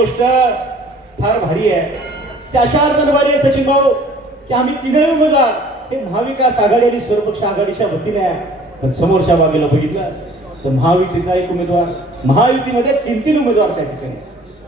गोष्ट फार भारी आहे. त्या अशा अर्थानं भारी आहे सचिन भाऊ की आम्ही तिघही उमेदवार हे महाविकास आघाडी आणि सर्वपक्ष आघाडीच्या वतीने आहे. पण समोरच्या बाजूला बघितलं तर महायुतीचा एक उमेदवार, महायुतीमध्ये तीन उमेदवार त्या ठिकाणी.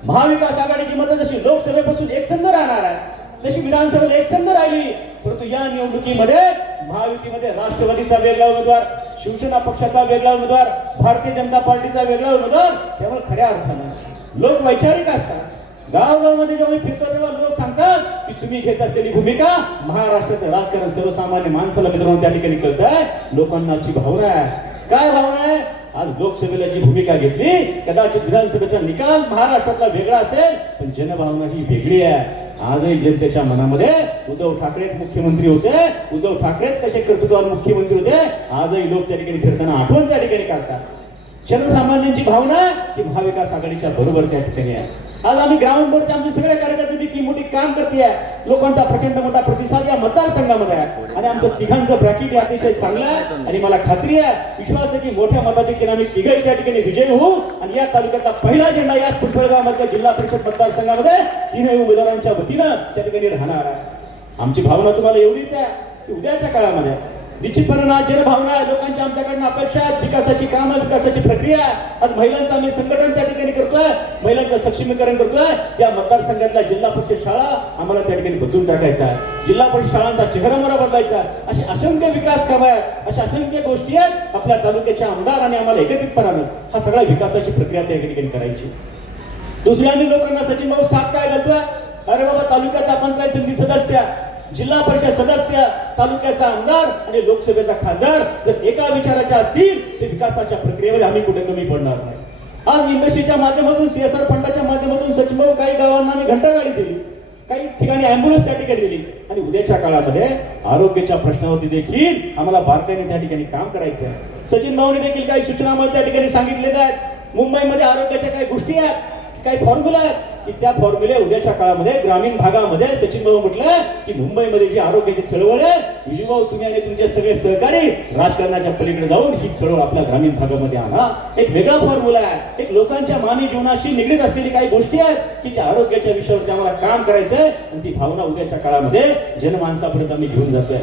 महाविकास आघाडीची मतं जशी लोकसभेपासून एकसंध राहणार आहे तशी विधानसभेला एकसंध राहिली, परंतु या निवडणुकीमध्ये महायुतीमध्ये राष्ट्रवादीचा वेगळा उमेदवार, शिवसेना पक्षाचा वेगळा उमेदवार, भारतीय जनता पार्टीचा वेगळा उमेदवार. त्यामुळे खऱ्या अर्थानं लोक वैचारिक असतात. गावगावमध्ये जेव्हा फिरतात तेव्हा लोक सांगतात की तुम्ही घेत असलेली भूमिका महाराष्ट्राचं राजकारण सर्वसामान्य माणसाला मित्रांनो त्या ठिकाणी कळत आहे. लोकांची भावना आहे. काय भावना आहे? आज लोकसभेला जी भूमिका घेतली, कदाचित विधानसभेचा निकाल महाराष्ट्रातला वेगळा असेल, पण जनभावना ही वेगळी आहे. आजही जनतेच्या मनामध्ये उद्धव ठाकरेच मुख्यमंत्री होते, उद्धव ठाकरेच कसे कर्तृत्ववान मुख्यमंत्री होते, आजही लोक त्या ठिकाणी फिरताना आठवण त्या ठिकाणी काढतात. जनसामान्यांची भावना की महाविकास आघाडीच्या बरोबर त्या ठिकाणी आहे. आज आम्ही ग्राउंडवरती आमची सगळ्या कार्यकर्त्यांची टीम मोठी काम करते आहे. लोकांचा प्रचंड मोठा प्रतिसाद या मतदारसंघामध्ये आहे आणि आमचं तिघांचं ब्रॅकेट अतिशय चांगलं आहे आणि मला खात्री आहे, विश्वास आहे की मोठ्या मताची आम्ही तिघही त्या ठिकाणी विजयी होऊ आणि या तालुक्यातला पहिला झेंडा या पिंपळगावमधल्या जिल्हा परिषद मतदारसंघामध्ये तीनही उमेदवारांच्या वतीनं त्या ठिकाणी राहणार आहे. आमची भावना तुम्हाला एवढीच आहे की उद्याच्या काळामध्ये निश्चितपणे जनभावना आहे. लोकांच्या आमच्याकडनं अपेक्षा आहेत, विकासाची कामं, विकासाची प्रक्रिया. आज महिलांचं आम्ही संघटन त्या ठिकाणी करतोय, महिलांचं सक्षमीकरण करतोय. या मतदारसंघातल्या जिल्हा परिषद शाळा आम्हाला त्या ठिकाणी बदलून टाकायचा आहे. जिल्हा परिषद शाळांचा चेहरामोहरा बदलायचा आहे. अशी असंख्य विकास कामं आहेत, अशा असंख्य गोष्टी आहेत. आपल्या तालुक्याच्या आमदार आणि आम्हाला एकत्रितपणानं हा सगळा विकासाची प्रक्रिया त्या ठिकाणी करायची. दुसऱ्यांनी लोकांना सचिन भाऊ साथ काय घालतोय? अरे बाबा, तालुक्याचा पंचायत समिती सदस्य, जिल्हा परिषद सदस्य, तालुक्याचा आमदार आणि लोकसभेचा खासदार जर एका विचाराच्या असतील तर विकासाच्या प्रक्रियेमध्ये आम्ही कुठे कमी पडणार नाही. आज इंडस्ट्रीच्या माध्यमातून, सीएसआर फंडाच्या माध्यमातून सचिन भाऊ काही गावांना आम्ही घंटागाडी दिली, काही ठिकाणी अँब्युलन्स त्या ठिकाणी दिली आणि उद्याच्या काळामध्ये आरोग्याच्या प्रश्नावरती देखील आम्हाला बारकाईने त्या ठिकाणी काम करायचं आहे. सचिन भाऊने देखील काही सूचना आम्हाला त्या ठिकाणी सांगितलेल्या आहेत. मुंबईमध्ये आरोग्याच्या काही गोष्टी आहेत, काही फॉर्म्युला आहेत की त्या फॉर्म्युले उद्याच्या काळामध्ये ग्रामीण भागामध्ये सचिन भाऊ म्हटलं की मुंबईमध्ये जी आरोग्याची चळवळ आहे, विजूभाऊ तुम्ही आणि तुमचे सगळे सहकारी राजकारणाच्या पलीकडे जाऊन ही चळवळ आपल्या ग्रामीण भागामध्ये आणा. एक वेगळा फॉर्म्युला आहे, एक लोकांच्या मानवी जीवनाशी निगडीत असलेली काही गोष्टी आहेत की त्या आरोग्याच्या विषयावरती आम्हाला काम करायचंय आणि ती भावना उद्याच्या काळामध्ये जनमानसापर्यंत आम्ही घेऊन जातोय.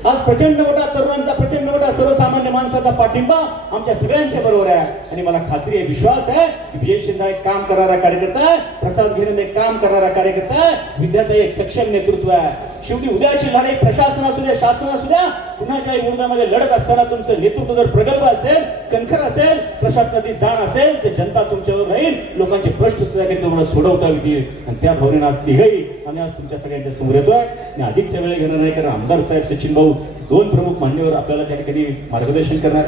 आज प्रचंड मोठा तरुणांचा, प्रचंड मोठा सर्वसामान्य माणसाचा पाठिंबा आमच्या सगळ्यांच्या बरोबर आहे आणि मला खात्री आहे, विश्वास आहे की विजय शिंदे एक काम करणारा कार्यकर्ता आहे, प्रसाद घेणं एक काम करणारा कार्यकर्ता आहे, विद्यार्थी एक सक्षम नेतृत्व आहे. शेवटी उद्याची लढाई प्रशासन असू द्या, शासन असू द्या, कुणाच्याही विरोधामध्ये लढत असताना तुमचं नेतृत्व जर प्रगल्भ असेल, कणखर असेल, प्रशासनाची जाण असेल तर जनता तुमच्यावर राहील, लोकांचे प्रश्न तुम्हाला सोडवता येतील आणि त्या भावनेनं आज तिघही आम्ही आज तुमच्या सगळ्यांच्या समोर येतोय. आणि अधिक वेळ घेणार नाही कारण आमदार साहेब सचिन भाऊ दोन प्रमुख मान्यवर आपल्याला त्या ठिकाणी मार्गदर्शन करणार.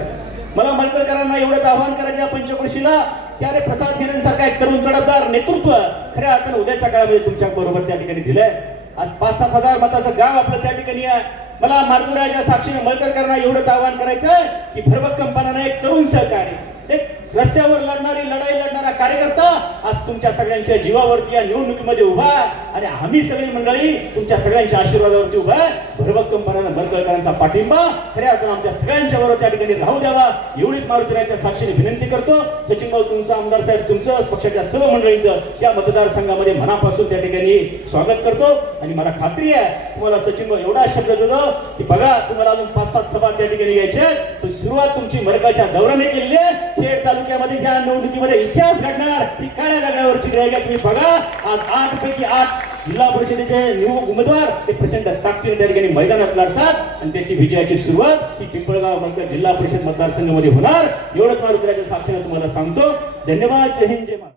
मला मलकरकरांना एवढंच आव्हान करायचं या पंचवर्षीला की अरे प्रसाद घेण्यासारखा एक तरुण तडफदार नेतृत्व खऱ्या अर्थानं उद्याच्या काळामध्ये तुमच्या बरोबर त्या ठिकाणी दिलंय. आज 5-7 हजार मताचं गाव आपलं त्या ठिकाणी आहे. मला मार्गदर्शनाच्या साक्षीने मलकरकरांना एवढंच आव्हान करायचं की भरभक्कमपणाने एक तरुण सहकारी, एक रस्त्यावर लढणारी लढाई लढणारा कार्यकर्ता आज तुमच्या सगळ्यांच्या जीवावरती या निवडणुकीमध्ये उभा आहे आणि आम्ही सगळी मंडळी तुमच्या सगळ्यांच्या आशीर्वादावरती उभा आहे. भरभक्कमपणाने मलकरकरांचा पाठिंबा खऱ्या अर्थानं आमच्या सगळ्यांच्या बरोबर त्या ठिकाणी राहू द्यावा एवढीच मारुतीराच्या साक्षीने विनंती करतो. सचिन भाऊ तुमचं, आमदार साहेब तुमचं, पक्षाच्या सर्व मंडळींचं या मतदारसंघामध्ये मनापासून त्या ठिकाणी स्वागत करतो आणि मला खात्री आहे तुम्हाला सचिन भाऊ एवढा शब्द देतो की बघा तुम्हाला अजून 5-7 सभा त्या ठिकाणी घ्यायच्या, सुरुवात तुमची मरकाच्या दौऱ्याने केलेली आहे. खेड तालुक्यामध्ये ज्या निवडणुकीमध्ये इतिहास घडणार ती काळ्या दगडावरची ग्रह तुम्ही बघा. आज 8 पैकी 8 जिल्हा परिषदेचे उमेदवार ते प्रचंड ताकदीने त्या ठिकाणी मैदानात लढतात आणि त्याची विजयाची सुरुवात ही पिंपळगाव जिल्हा परिषद मतदारसंघामध्ये होणार. एवढंच मारुतीराच्या साक्षीने तुम्हाला सांगतो. धन्यवाद. जय हिंद, जय महाराष्ट्र.